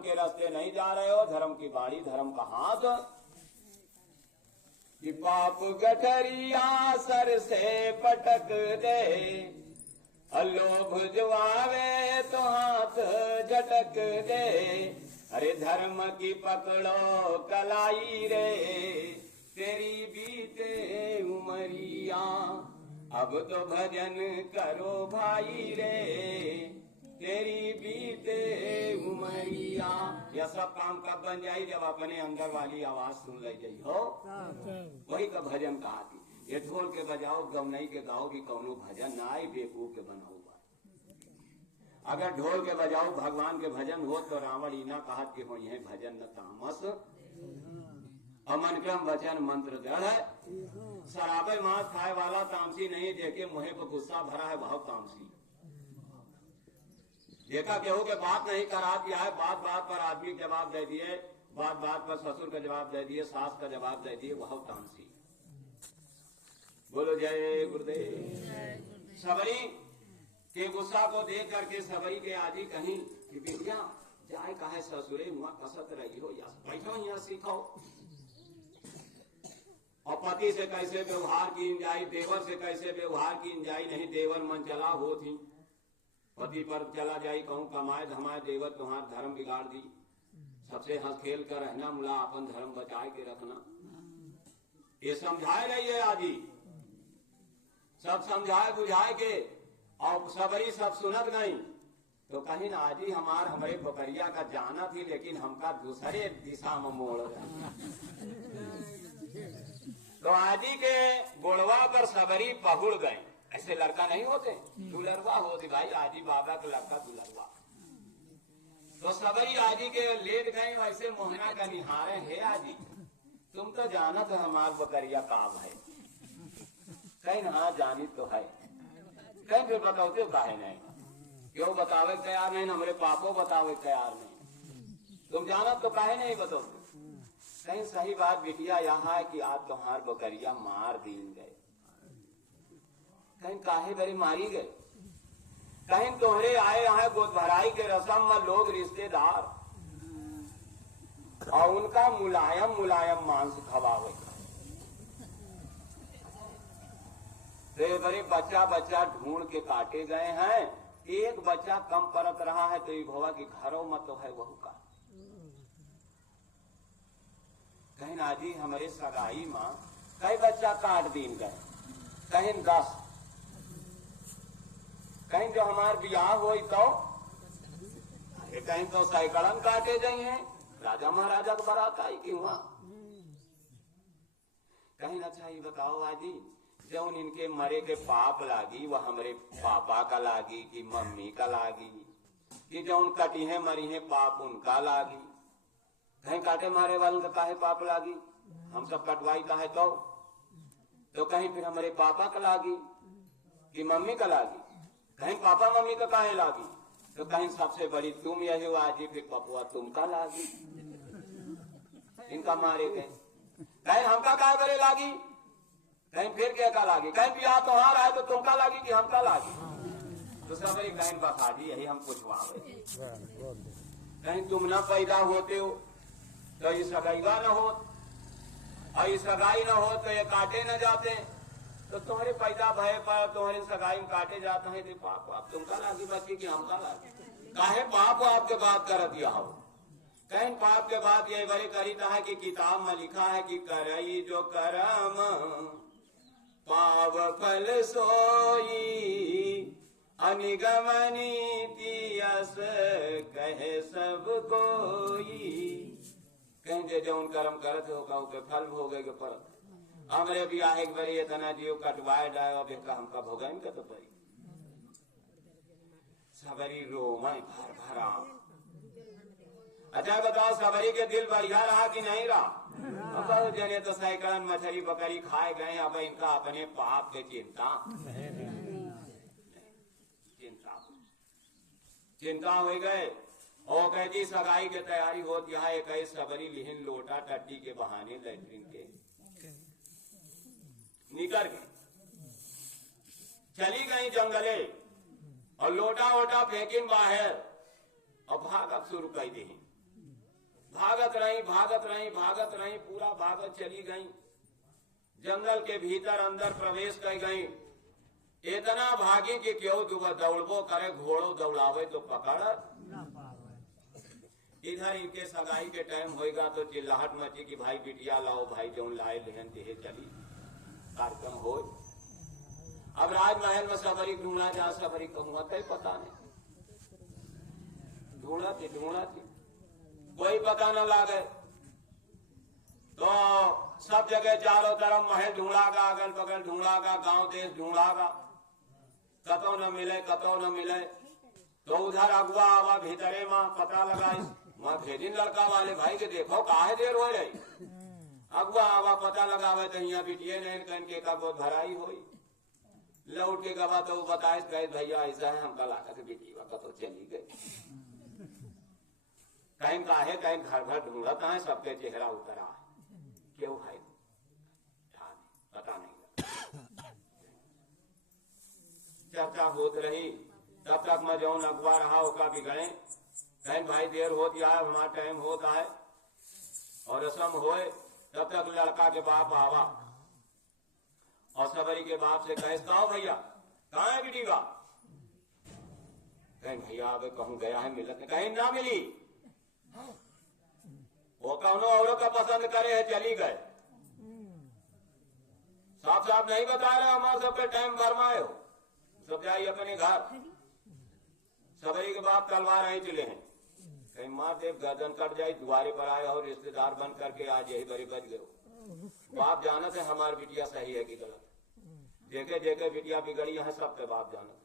के रास्ते नहीं जा रहे हो, धर्म की बाड़ी धर्म का हाथ, कि पाप गठरिया सर से पटक दे, लोभ जो आवे तो हाथ झटक दे, अरे धर्म की पकड़ो कलाई रे, तेरी बीते उमरिया अब तो भजन करो भाई रे, तेरी बीते उमरिया। यह सब काम कब बन जाई, जब अपने अंदर वाली आवाज सुन ले जाई हो, वही का भजन कहा थी। ये ढोल के बजाओ गौनई के गाओ भी कौनो भजन ना आई, बेवकूफ के बनाओ। अगर ढोल के बजाओ भगवान के भजन हो तो रावण इना कहा कि हो यह भजन न तामस, अमन क्रम वचन मंत्र दृढ़ है, शराबे मांस खाए वाला तामसी नहीं, देखे मुहे पर गुस्सा भरा है बहुत तामसी। देखा केहू के बात नहीं करा दिया है, बात बात पर आदमी जवाब दे दिए, बात बात पर ससुर का जवाब दे दिए, सास का जवाब दे दिए, बहुत तामसी। बोलो जय गुरुदेव। सबरी के गुस्सा को देख करके सबरी के आदि कहीं कि बिटिया जाए काहे ससुरे हुआ कसत रही हो, या बैठो यहाँ सीखो। और पति से कैसे व्यवहार की जाए, देवर से कैसे व्यवहार की जाए, नहीं देवर मन चला हो थी, पति पर चला जाई कहूं कमाए धमाए, देवर तुम्हारा धर्म बिगाड़ दी। सबसे हंस खेल कर रहना, मुला अपन धर्म बचाए के रखना, ये समझाए रही है आदि, सब समझाए बुझाए के, और सबरी सब सुनत नहीं। तो कहीं ना आजी हमारे बकरिया का जाना थी, लेकिन हमका दूसरे दिशा में मोड़ गया। तो आजी के गोड़वा पर सबरी पहुड़ गए। ऐसे लड़का नहीं होते, दुलरवा होते भाई, आजी बाबा का लड़का दुलरवा। तो सबरी आजी के लेट गए, वैसे मोहना का निहारे, हे आजी तुम तो जाना तो हमार बकरिया काम है, कहीं ना जानी तो है, कहीं फिर बताओते काहे नहीं, क्यों बतावे तैयार नहीं, हमारे पापो बतावे तैयार नहीं, तुम जाना तो काहे नहीं बताओते। कहीं सही बात बिटिया यहाँ है कि आज तुम्हार बकरिया मार दीन गए, कहीं काहे बड़ी मारी गए, कहीं तोहरे आए हैं गोद भराई के रस्म में लोग रिश्तेदार, और उनका मुलायम मुलायम मांस खवावे। तो बड़े बच्चा बच्चा ढूंढ के काटे गए हैं, एक बच्चा कम परत रहा है, तो ये भवा की घरों में तो है वहू का। कहीं आजी हमारे सगाई माँ कई बच्चा काट दीन गए, कहीं 10, कहीं जो हमार ब्याह हुई तो कहीं तो सैकड़न काटे गई हैं, राजा महाराजा को बारात आई कि हुआ। कहीं अच्छा ये बताओ आजी, जौन इनके मरे के पाप लागी वह हमारे पापा का लागी कि मम्मी का लागी, कि जौन कटी है मरी है पाप उनका लागी। कहीं काटे मारे वालों का काहे पाप लागी, हम सब कटवाई का है तो कहीं फिर हमारे पापा का लागी कि मम्मी का लागी, कहीं पापा मम्मी का काहे लागी, तो कहीं सबसे बड़ी तुम यही हो आजी, फिर पपुआ तुमका लागी, इनका मारे गए। कहीं हमका काहे बड़े लागी, कहीं फिर क्या का लागी, कहीं भी आप तुम्हार आए तो तुमका लागी कि हमका लागी। तो सब कहीं बखाजी यही हम पूछवावे, कहीं तुम ना पैदा होते हो तो ये सगाईवा न हो, और ये सगाई न हो तो ये काटे न जाते, तो तुम्हारे पैदा भय पर तुम्हारे सगाई में काटे जाते हैं, तो पाप आप तुमका लागी बच्ची कि हमका लागी, काहे पाप आपके बात कर दिया हो। कहीं पाप के बाद ये बड़े करीता है कि किताब में लिखा है कि करई जो करम पाव फल सोई, अनिगमनी तियस कहे सब कोई। कहीं जे जौन कर्म करत हो कहू के फल भोगे के परत, हमरे भी आहे एक बड़ी इतना जीव कटवाए डाय, अब हमका भोगन के तो पड़ी। सबरी रोमय भर भरा। अच्छा बताओ सबरी के दिल बढ़िया रहा कि नहीं रहा। जने तो सैकड़न मछली बकरी खाए गए, अब इनका अपने पाप के चिंता हो गए। और कहती सगाई के तैयारी होती है, एक सबरी लिहिन लोटा टट्टी के बहाने लैट्रिन के निकल गए, चली गई जंगले, और लोटा वोटा फेंकिन बाहर और भागब शुरू कर दी। भागत रही, पूरा भागत चली गई, जंगल के भीतर अंदर प्रवेश कर गई। इतना भागी कि क्यों दौड़बो करे, घोड़ो दौड़ावे तो पकड़। इधर इनके सगाई के टाइम होएगा तो चिल्लाहट मची कि भाई बिटिया लाओ, भाई जौन लाए लेहन देहे चली, कार्यक्रम हो। अब राजमहल में सबरी ढूंढा, जहां सबरी कहूंगा कहीं पता नहीं, ढूंढा थी कोई पता न लागे। तो सब जगह चारों तरफ महल ढूंढागा, अगल बगल ढूंढागा, गांव देश ढूंढागा, कतो न मिले। तो उधर अगुआ आवा भीतरे माँ पता लगाई, माँ भेजिन लड़का वाले भाई के देखो काहे देर हो रही। अगुआ आवा पता लगावे तो यहाँ बिटिए नहीं कहन के का बहुत भराई हुई। लौट के गवा तो बताए कहे भैया ऐसा है, हम कल आकर बेटी का तो चली गई। कहीं काहे कहीं घर ढूंढता है, सबके चेहरा उतरा है, क्यों भाई पता नहीं। चर्चा होत रही, तब तक मैं जौन अगवा रहा होगा भी गए, कहीं भाई देर होती है, हमारा टाइम होता है और रसम होए। तब तक लड़का के बाप आवा और सबरी के बाप से कहे कहो भैया कहाँ है बेटी का। कहीं भैया अब कहूँ गया है मिलत, कहीं ना मिली, वो कौनो औरों का पसंद करे है, चली गए। साफ नहीं बता रहे, हमारे सबके टाइम भरमाए हो, सब जाइए अपने घर। सबरी के बाप तलवार आई चले हैं, कहीं मार देव गर्दन कट जाये, दुआरे पर आए हो रिश्तेदार बन करके आज यही बड़ी बच गए। बाप जानत है हमारी बिटिया सही है कि गलत, जेके बिटिया बिगड़ी है सबके बाप जानत।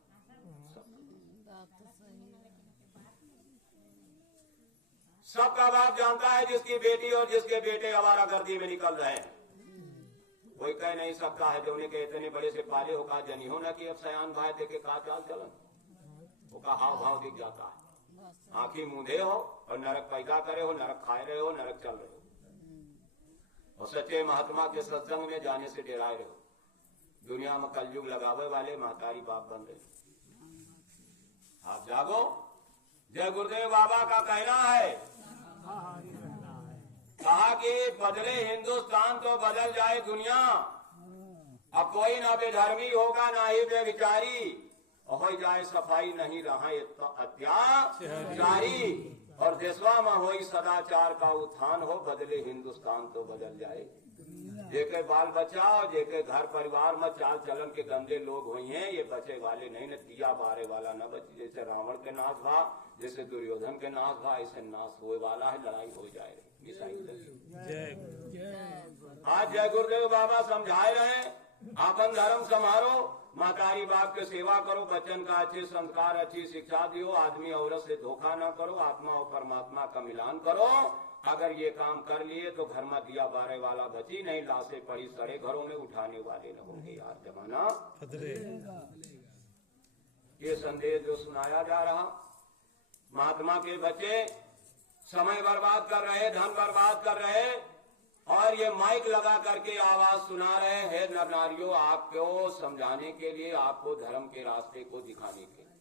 सबका बाप जानता है जिसकी बेटी और जिसके बेटे आवारा गर्दी में निकल रहे हैं। कोई कह नहीं सकता है जो के इतने बड़े से पाले हो का जनी हो ना कि अब सयान भाई देखे का चाल चलन, वो का हाव भाव दिख जाता है। आंखी मूंधे हो और नरक पैदा करे हो, नरक खाए रहे हो, नरक चल रहे हो और सच्चे महात्मा के सत्संग में जाने से डराए रहे हो। दुनिया में कलयुग लगावे वाले महतारी बाप बन रहे। आप जागो। जय गुरुदेव बाबा का कहना है, कहा कि बदले हिंदुस्तान तो बदल जाए दुनिया, अब कोई ना बेधर्मी होगा ना ही बेविचारी, हो जाए सफाई नहीं रहा अत्याचारी, और देशवा में हो सदाचार का उत्थान हो, बदले हिंदुस्तान तो बदल जाए। जेके बाल बच्चा और जेके घर परिवार में चाल चलन के गंदे लोग हुई हैं, ये बचे वाले नहीं न, दिया बारे वाला न बचे। जैसे रावण के नाश भा, जैसे दुर्योधन के नाश भा, ऐसे नाश होए वाला है, लड़ाई हो जाए। आज जय गुरुदेव बाबा समझाए रहे, आपन धर्म संभारो, मातारी बाप के सेवा करो, बच्चन का अच्छे संस्कार अच्छी शिक्षा दियो, आदमी औरत से धोखा न करो, आत्मा और परमात्मा का मिलान करो। अगर ये काम कर लिए तो घर में दिया बारे वाला बची नहीं, लाशें पड़ी सड़े घरों में, उठाने वाले न होंगे। यार जमाना ये संदेश जो सुनाया जा रहा, महात्मा के बच्चे समय बर्बाद कर रहे, धन बर्बाद कर रहे और ये माइक लगा करके आवाज सुना रहे हैं नर नारियों, आपको समझाने के लिए, आपको धर्म के रास्ते को दिखाने के लिए।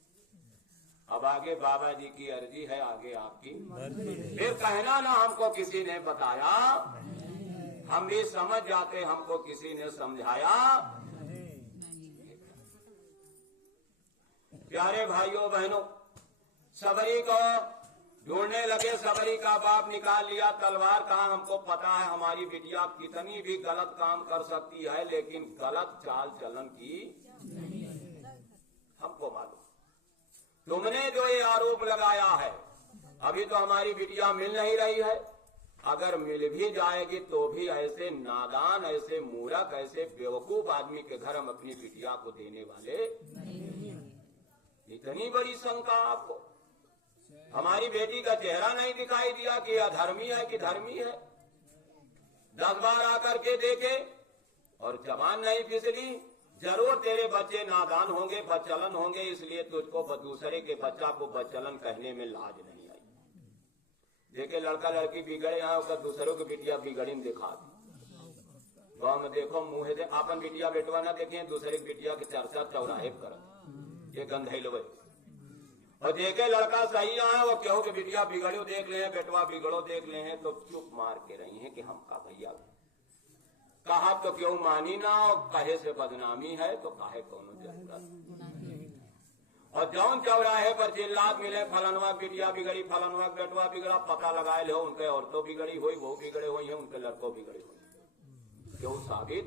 अब आगे बाबा जी की अर्जी है, आगे आपकी फिर कहना ना हमको किसी ने बताया, हम भी समझ जाते, हमको किसी ने समझाया। प्यारे भाइयों बहनों, सबरी को ढूंढने लगे, सबरी का बाप निकाल लिया तलवार। कहा हमको पता है हमारी बिटिया कितनी भी गलत काम कर सकती है, लेकिन गलत चाल चलन की हमको मालूम। तुमने जो ये आरोप लगाया है, अभी तो हमारी बिटिया मिल नहीं रही है, अगर मिल भी जाएगी तो भी ऐसे नादान, ऐसे मूर्ख, ऐसे बेवकूफ आदमी के घर हम अपनी बिटिया को देने वाले नहीं। इतनी बड़ी शंका आपको, हमारी बेटी का चेहरा नहीं दिखाई दिया कि अधर्मी है कि धर्मी है। 10 बार आकर के देखे और जबान नहीं फिसली। जरूर तेरे बच्चे नादान होंगे, बच्चलन होंगे, इसलिए तुझको दूसरे के बच्चा को बच्चलन कहने में लाज नहीं आई। देखे लड़का लड़की बिगड़े यहाँ, उसका दूसरों की बिटिया बिगड़ी दिखा दी। गाँव में देखो मुँह दे, अपन बिटिया बेटवा ना देखे, दूसरे की बिटिया की चर्चा चौराहे कर, ये गंधैलवे। और देखे लड़का सही आए वो क्यों कि बिटिया बिगड़ो देख ले, बेटवा बिगड़ो देख ले हैं, तो चुप मार के रही है कि हम का भैया कहा तो क्यों मानी ना, और कहे से बदनामी है तो काहे कोनो जरूरत। और जौन चौराहे पर चिल्लात मिले फलनवा बिटिया बिगड़ी, फलनवा बेटवा बिगड़ा, पता लगाए लो उनके औरतों बिगड़ी हुई, वो बिगड़े हुई है, उनके लड़कों बिगड़े हुई, क्यों साबित।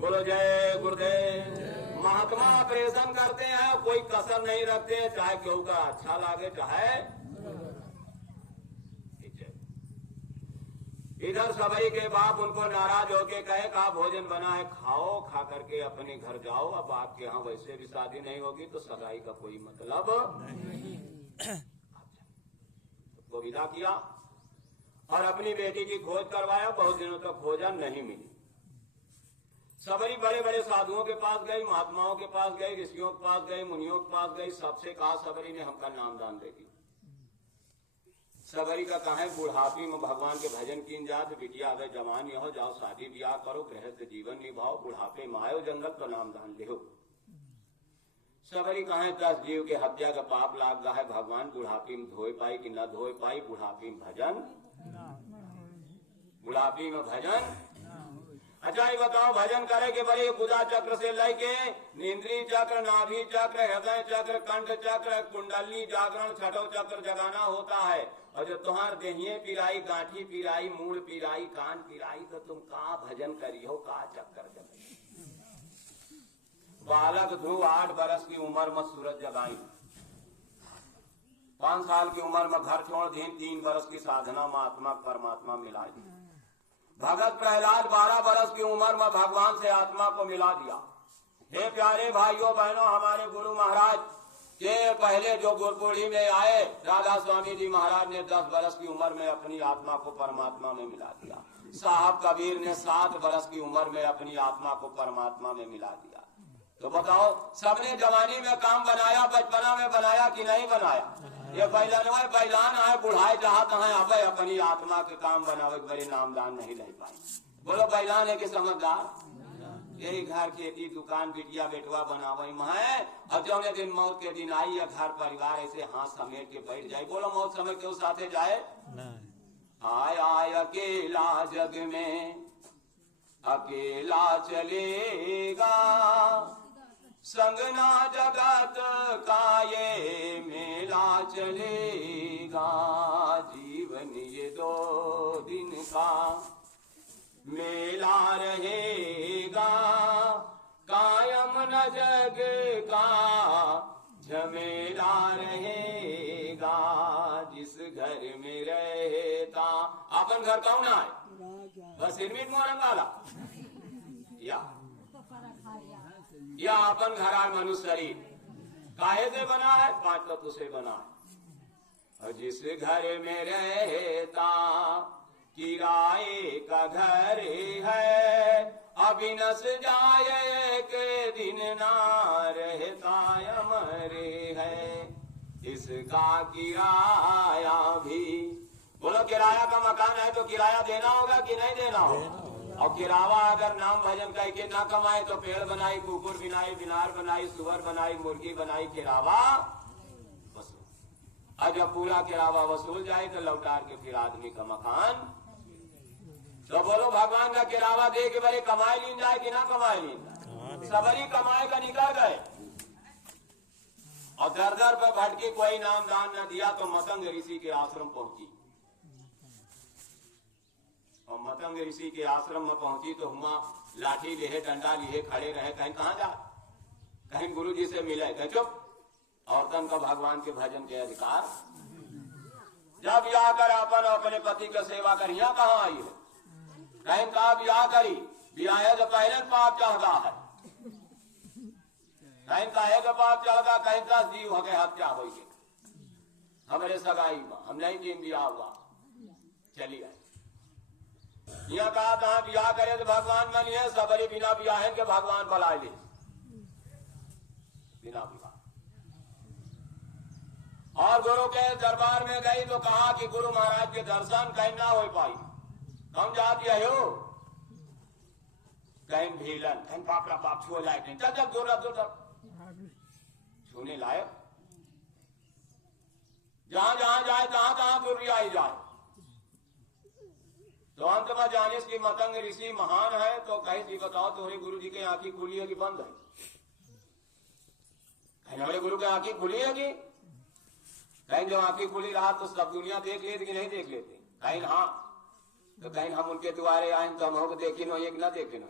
बोलो जय गुरुदेव। महात्मा ऑपरेशन करते हैं, कोई कसर नहीं रखते, चाहे क्यों का अच्छा लागे चाहे। इधर सबई के बाप उनको नाराज होके कहे का भोजन बना है खाओ, खा करके अपने घर जाओ। अब आपके यहाँ वैसे भी शादी नहीं होगी तो सगाई का कोई मतलब नहीं। तो विदा किया और अपनी बेटी की खोज करवाया। बहुत दिनों तक खोजा नहीं मिली। सबरी बड़े बड़े साधुओं के पास गई, महात्माओं के पास गई, ऋषियों के पास गई, मुनियों के पास गई। सबसे कहा सबरी ने हमका नाम दान दे दी। सबरी का कहा बुढ़ापी में भगवान के भजन की जात, बिटिया अगर जवान हो जाओ शादी ब्याह करो, गृहस्थ जीवन निभाओ, बुढ़ापे में आयो जंगल तो नाम दान ले। सबरी कहा 10 जीव के हत्या का पाप लाग गया है, भगवान बुढ़ापी में धोए पाई कि न धोए पाई, बुढ़ापी में भजन, बुढ़ापी में भजन। अच्छा ये बताओ भजन करे के बड़े गुदा चक्र से लेके इंद्रिय चक्र, नाभि चक्र, हृदय चक्र, कंठ चक्र, कुंडली जागरण, छठो चक्र जगाना होता है। और जो तुम्हार देहिए पिराई, गांठी पिराई, मूड पिराई, कान पिराई, तो तुम का भजन करी हो, का चक्कर जगाई। बालक ध्रुव 8 बरस की उम्र में सूरज जगाई, 5 साल की उम्र में घर छोड़ दी, 3 बरस की साधना में आत्मा परमात्मा मिला दी। भगत प्रहलाद 12 बरस की उम्र में भगवान से आत्मा को मिला दिया। हे प्यारे भाइयों बहनों, हमारे गुरु महाराज के पहले जो गुरुकुड़ी में आए, राधा स्वामी जी महाराज ने 10 बरस की उम्र में अपनी आत्मा को परमात्मा में मिला दिया। साहब कबीर ने 7 बरस की उम्र में अपनी आत्मा को परमात्मा में मिला दिया। तो बताओ सबने जवानी में काम बनाया, बचपना में बनाया कि नहीं बनाया। ये बैलान आए बुढ़ाए जहाँ तहाँ अब अपनी आत्मा के काम बनावे, बड़े नामदान नहीं रह पाए। बोलो बैलान है कि समझदार। यही घर खेती दुकान बिटिया बेटवा बनावे में, और जौने दिन मौत के दिन आई या घर परिवार ऐसे हाथ समेट के बैठ जाए। बोलो मौत समय क्यों साथे जाए। आय अकेला जग में अकेला चलेगा, संगना जगत का ये मेला चलेगा। जीवन ये 2 दिन का मेला रहेगा, कायम न जग का झमेला रहेगा। जिस घर में रहता अपन घर कौन है, बस सिरमिट मोरंगाला या अपन घर आए मनुष्य शरीर काहे से बना है, 5 तत्व से बना है। और जिस घर में रहता किराए का घर है, अविनश जाए के दिन ना रहता अमरे है। इसका किराया भी, बोलो किराया का मकान है तो किराया देना होगा कि नहीं देना होगा। और किरावा अगर नाम भजन करके ना कमाए तो पेड़ बनाई, कुकुर बनाई, बिनार बनाई, सुअर बनाई, मुर्गी बनाई, किरावा वसूल। और जब पूरा किरावा वसूल जाए तो लौटार के फिर आदमी का मकान। तो बोलो भगवान का किरावा दे के बड़े कमाए लीन जाए कि ना कमाए लीन। सबरी कमाए का निकल गए और दर दर पर भटकी, कोई नाम दान न दिया तो मतंग ऋषि के आश्रम पहुंची। और मतंग ऋषि के आश्रम में पहुंची तो हुआ लाठी लिए, डंडा लिए खड़े रहे। कहीं कहाँ जा, कहीं गुरु जी से मिले। कहीं चुप, औरतन का भगवान के भजन के अधिकार। जब ब्याह कर अपन अपने पति का सेवा कर, यहाँ कहाँ आई है। कहीं कहा ब्याह करी, ब्याह तो पहले पाप चढ़ता है। कहीं कहे तो पाप चढ़ता, कहीं 10 जीव हो गए हत्या हो गई हमारे सगाई में, हम नहीं दिन ब्याह हुआ चली आई। यहाँ कहा था ब्याह करे तो भगवान मानिए, सबरी बिना ब्याह के भगवान बुला ले, बिना ब्याह। और गुरु के दरबार में गई तो कहा कि गुरु महाराज के दर्शन कहीं ना हो पाई। कौन जाती है हो, कहीं भीलन, कहीं पापड़ा पाप छुआ लाइट नहीं, चल चल दूर दूर छूने लायक, जहां जहां जाए तहां तहां दुर्याई जाए। तो अंत में जाने की मतंग ऋषि महान है, तो कहे जी बताओ तुम्हारे गुरु जी की आंखें खुली है कि बंद है? हमारे गुरु की आंखें खुली है कि? कहीं जो आंखें खुली रहा तो सब दुनिया देख लेती कि नहीं देख लेती? कहीं हाँ, तो कहीं हम उनके द्वारे आए तो हम देखे नो एक ना देखे नो,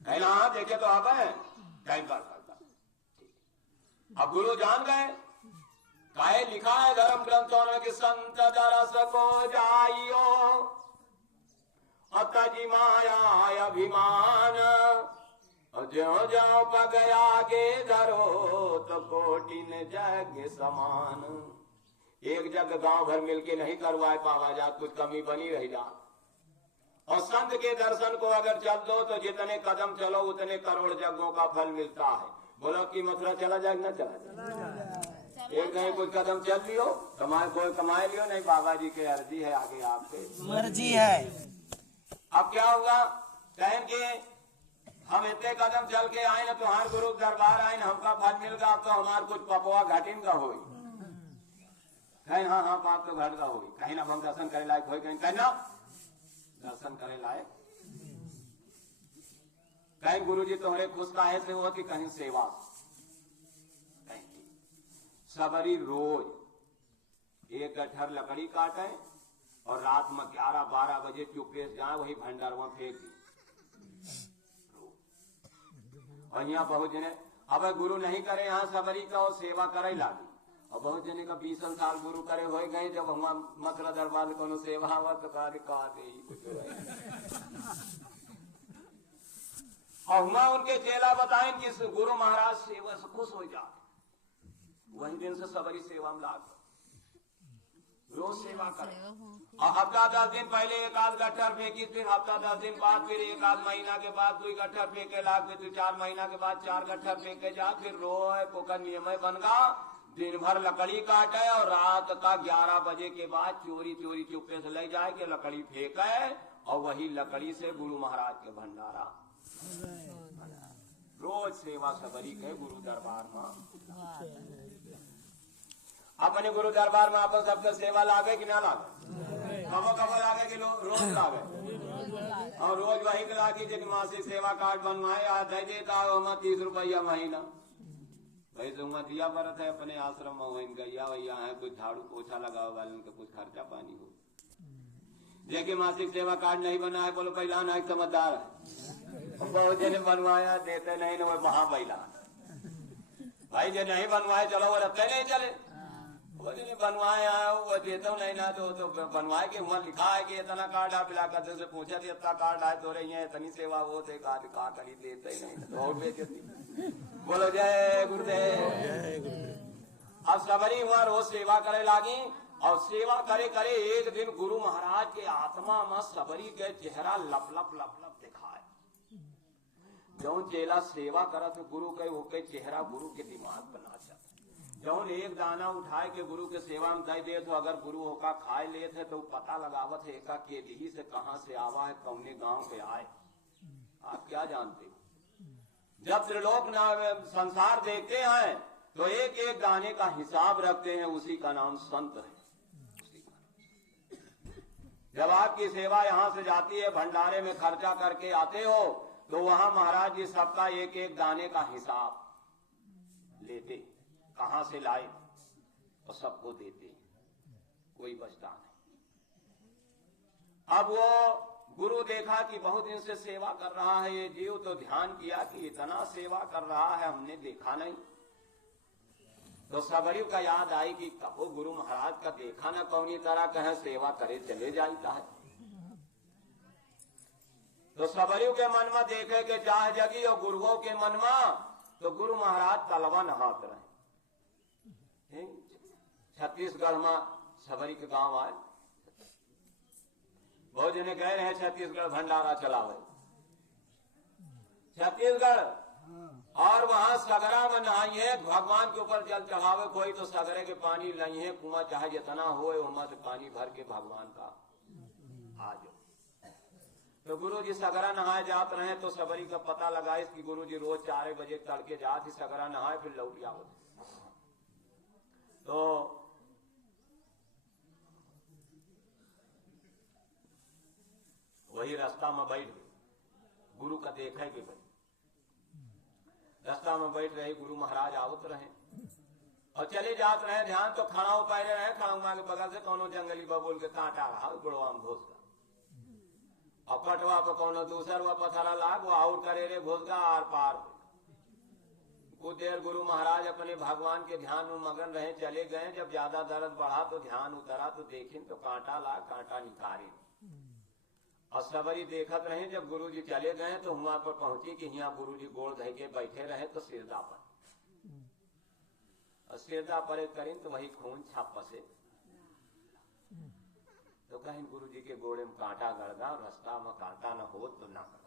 कहीं हाँ देखे तो आप है कहीं पर। अब गुरु जान गए, काहे लिखा है धर्म ग्रंथों में कि संत दरस को जाइयो अतजी माया अभिमान, ज्यो ज्यो पग आगे धरो तो कोटिन जग समान। एक जग गांव भर मिलके नहीं करवाए पावा जात, कुछ कमी बनी रही जात। और संत के दर्शन को अगर चल दो तो जितने कदम चलो उतने करोड़ जगों का फल मिलता है। बोलो कि मथुरा चला जाए ना चला जाए? एक नहीं कुछ कदम चल लियो, कमाए कोई कमाए लियो नहीं, बाबा जी की अर्जी है, आगे आपके मर्जी है। अब क्या हुआ, कहेंगे हम इतने कदम चल के आए ना तुम्हारे गुरु दरबार आए ना, हमका फल मिल गया, अब तो हमारे कुछ पपवा घटिन का हो, कहीं हाँ हाँ पाप तो घट का हो, कहीं ना हम दर्शन करे लायक हो, कहीं ना दर्शन करे लायक, कहीं गुरु जी तुम्हारे खुश काहे से हो कि कहीं सेवा। सबरी रोज एक गठर लकड़ी काटे और रात में 11-12 बजे चुपके से जाए वही भंडारवा फेंक दी। और यहाँ बहुत जने अब गुरु नहीं करे यहाँ सबरी का और सेवा करे लागी, और बहुत जने का 20 साल गुरु करे हो गए, जब हम मथुरा दरबार को सेवा हुआ तो कार्य कहा और हुआ उनके चेला बताएं कि गुरु महाराज सेवा से खुश हो जाते, वही दिन से सबरी सेवा में लाग रोज सेवा करें। और हफ्ता 10 दिन पहले एक आध गट्ठर फेंकी, फिर हफ्ता 10 दिन बाद, फिर एक आध महीना के बाद 2 गट्ठर फेंके लाग, फिर 4 महीना के बाद 4 गट्ठर फेंके जा, फिर रोज पोकर नियम बन गा, दिन भर लकड़ी काटे और रात का 11 बजे के बाद चोरी चोरी चुपके से ले जाए के लकड़ी फेंके और वही लकड़ी से गुरु महाराज के भंडारा रोज सेवा सबरी के गुरु दरबार में। अपने गुरु दरबार में अपन सबके सेवा लागे कि ना लागे? कबो कबो लागे कि रोज लागे? और रोज वही लागी जिन मासिक सेवा कार्ड बनवाए आज दे देता हो 30 रुपया महीना, भाई जो दिया बरत है अपने आश्रम में गैया वैया है, कुछ झाड़ू पोछा लगाओ वाले उनका कुछ खर्चा पानी हो। जेके मासिक सेवा कार्ड नहीं बना है बोलो पहलान है समझदार है, बहुत जने बनवाया देते नहीं ना वो वहां पहलान भाई जो नहीं बनवाए चलो वो रखते नहीं चले, वो जिन्हें बनवाया वो देता नहीं ना तो बनवाए के वहां लिखा है कि इतना कार्ड आप इला करते से पूछा थी इतना कार्ड आए तो रही है इतनी सेवा वो थे कार्ड कहा करी देते ही नहीं तो और बेचती। बोलो जय गुरुदेव। अब सबरी हुआ रोज सेवा करे लागी और सेवा करे करे एक दिन गुरु महाराज के आत्मा में सबरी के चेहरा लप लप लप लप दिखाए। जो चेला सेवा करा तो गुरु के वो के चेहरा गुरु के दिमाग बना जाता, जौन एक दाना उठाए के गुरु के सेवा में दे दे तो अगर गुरु होका खाए ले थे तो पता लगावत है एका के ली से कहां से आवा है कौने गांव पे आए। आप क्या जानते हो, जब त्रिलोक संसार देखते हैं तो एक एक दाने का हिसाब रखते हैं, उसी का नाम संत है। जब आपकी सेवा यहाँ से जाती है भंडारे में खर्चा करके आते हो तो वहां महाराज जी सबका एक एक दाने का हिसाब लेते, कहां से लाए और सबको देते, कोई बचता नहीं। अब वो गुरु देखा कि बहुत दिन से सेवा कर रहा है ये जीव, तो ध्यान किया कि इतना सेवा कर रहा है हमने देखा नहीं, तो सबरी का याद आई कि कबो गुरु महाराज का देखा ना कौनी तरह कहे सेवा करे चले जाता है। तो सबरी के मन में देखे के चाह जगी और गुरुओं के मन में, तो गुरु महाराज तलवा नहात रहे। छत्तीसगढ़ में सबरी के गांव आए, बहुत जने कह रहे हैं छत्तीसगढ़ भंडारा चलावे छत्तीसगढ़, और वहां सगरा में नहाइए भगवान के ऊपर जल चढ़ावे कोई तो सगरे के पानी लइए कुआं चाहे जितना हो वहां से पानी भर के भगवान का आ जाओ। तो गुरु जी सगरा नहाए जात रहे तो सबरी का पता लगा इसकी गुरु जी रोज 4 बजे तड़के जात, सगरा नहाए फिर लौट आवत। तो वही रास्ता में बैठ गए, गुरु का देखे कि भाई रास्ता में बैठ रहे, गुरु महाराज आवत रहे और चले जात रहे। ध्यान तो खड़ा पैरे रहे, खड़ा के बगल से कोनो जंगली बबूल के कांटा रहा गुड़वा में घुस गया, और कटवा पर कोनो दूसर व पथरा लाग वो और करे रे घुस गया आर पार। कुछ देर गुरु महाराज अपने भगवान के ध्यान में मगन रहे, चले गए। जब ज्यादा दर्द बढ़ा तो ध्यान उतरा तो देखें तो कांटा लाग, कांटा निकारे और सबरी देखत रहे। जब गुरु जी चले गए तो वहां पर पहुंची कि यहाँ गुरु जी गोड़ धै के बैठे रहे तो सिरदा पर, और सिरदा पर करें तो वही खून छाप पसे। तो कहीं गुरु जी के गोड़े में कांटा गड़गा, रास्ता में कांटा न हो तो ना कर।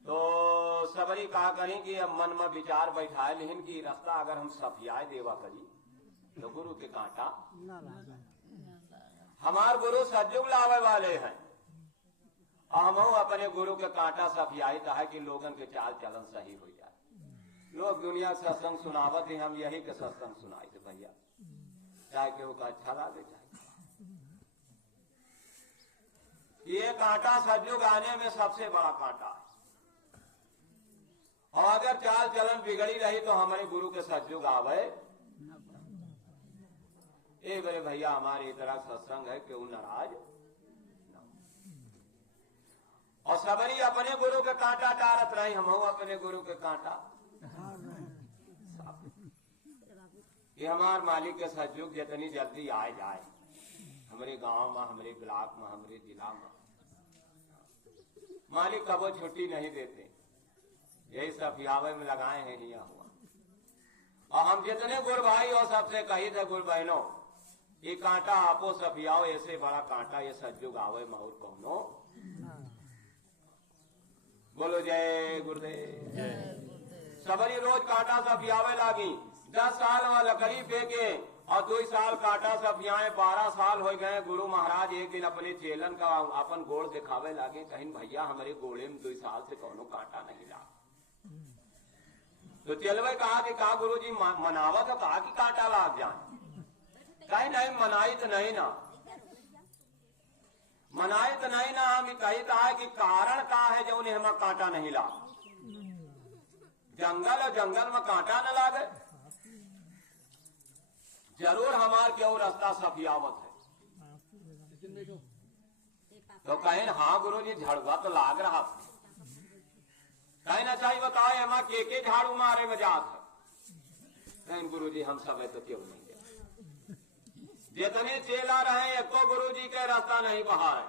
तो सबरी कहा करें कि अब मन में विचार बैठाए, लेकिन की रास्ता अगर हम सफियाए देवा करी तो गुरु के कांटा हमार गुरु सज्जुग लावे वाले हैं, हम अपने गुरु के कांटा सफियाई है कि लोगन के चाल चलन सही हो जाए। लोग दुनिया सत्संग सुनावत ही, हम यही के सत्संग सुनाई थे भैया, चाहे केहू का अच्छा लगे चाहे। ये कांटा सज्जुग आने में सबसे बड़ा कांटा है, और अगर चाल चलन बिगड़ी रही तो हमारे गुरु के सज्जुग आवे। ए बड़े भैया हमारे इतना सत्संग है कि नाराज न। और सबरी अपने गुरु के कांटा टारत रही, हम अपने गुरु के कांटा। ये हमारे मालिक के सज्जुग जितनी जल्दी आ जाए हमारे गांव में, हमारे ब्लॉक में, हमारे जिला में, मालिक कबो छुट्टी नहीं देते। यही सब यावे में लगाए हैं यहाँ हुआ। और हम जितने गुरु भाई और सबसे कही थे गुरु बहनों, ये कांटा आपो सफियाओ, ऐसे बड़ा कांटा ये सज्जुग आवे माहौल कौनो। बोलो जय गुरुदेव। सबरी रोज कांटा सफियावे लागी। 10 साल में लकड़ी फेंके और 2 साल कांटा सफियाए, 12 साल हो गए। गुरु महाराज एक दिन अपने चेलन का अपन गोड़ दिखावे लागे, कहीं भैया हमारे गोड़े में 2 साल से कोनो कांटा नहीं लगा। तो चलवे कहा कि कहा गुरु जी मनावा तो कहा कि कांटा लाग जाए, कहीं नहीं मनाई तो नहीं ना, मनाई तो नहीं ना। हम कही था कि कारण का है जो उन्हें हमें कांटा नहीं लाग। जंगल और जंगल में कांटा न लागे, जरूर हमार क्यों रास्ता सफियावत है। तो कहें हाँ गुरु जी झड़वा तो लाग रहा, कहीं ना चाहिए बताओ हमार के झाड़ू मारे में जात है। कहीं गुरु जी हम सब तो क्यों नहीं, जितने चेला रहे एको गुरु जी के रास्ता नहीं बहा रहे।